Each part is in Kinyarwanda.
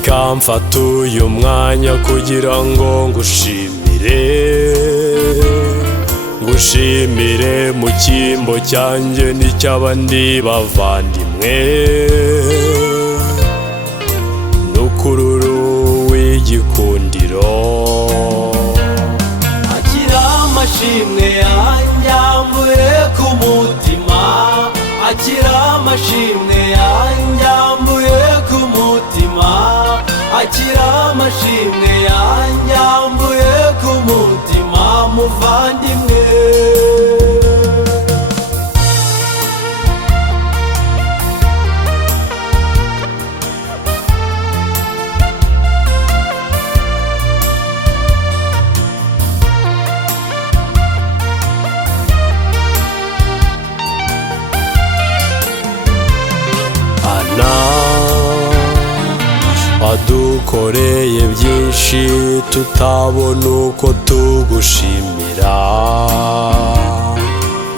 reka mfate uyu mwanya kugira ngo ngushimire mu cyimbo cyanjye n'icy'abandi bavandimwe, n'ukururu w'igikundiro. akira amashimwe yanjye amvuye ku mutima, akira amashimwe yanjye amvuye ku mutima, akira amashimwe yanjye amvuye ku mutima muvandimwe. wadukoreye byinshi tutabona uko tugushimira,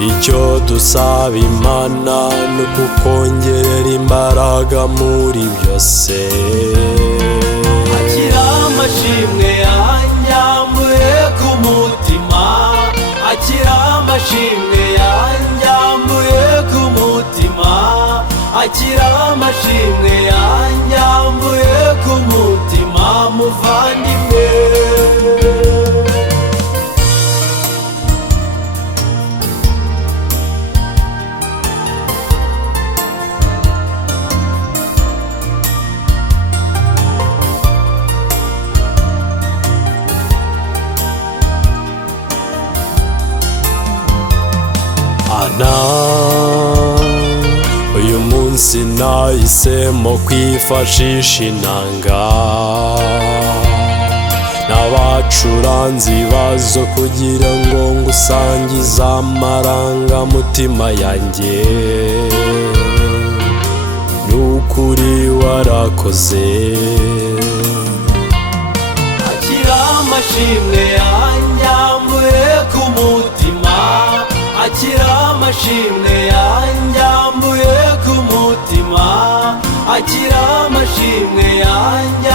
icyo dusaba Imana ni ukukongerera imbaraga muri byose. akira amashimwe yanjye amvuye ku mutima, akira amashimwe yanjye amvuye ku mutima, akira amashimwe yanjye amvuye ku mutima muvandimwe. uyu munsi nahisemo kwifashisha inanga n'abacuranzi bazo kugira ngo ngusangize amarangamutima yanjye. n'ukuri warakoze, akira amashimwe yanjye amvuye ku mutima, akira amashimwe yanjye amvuye ku mutima, akira amashimwe yanjye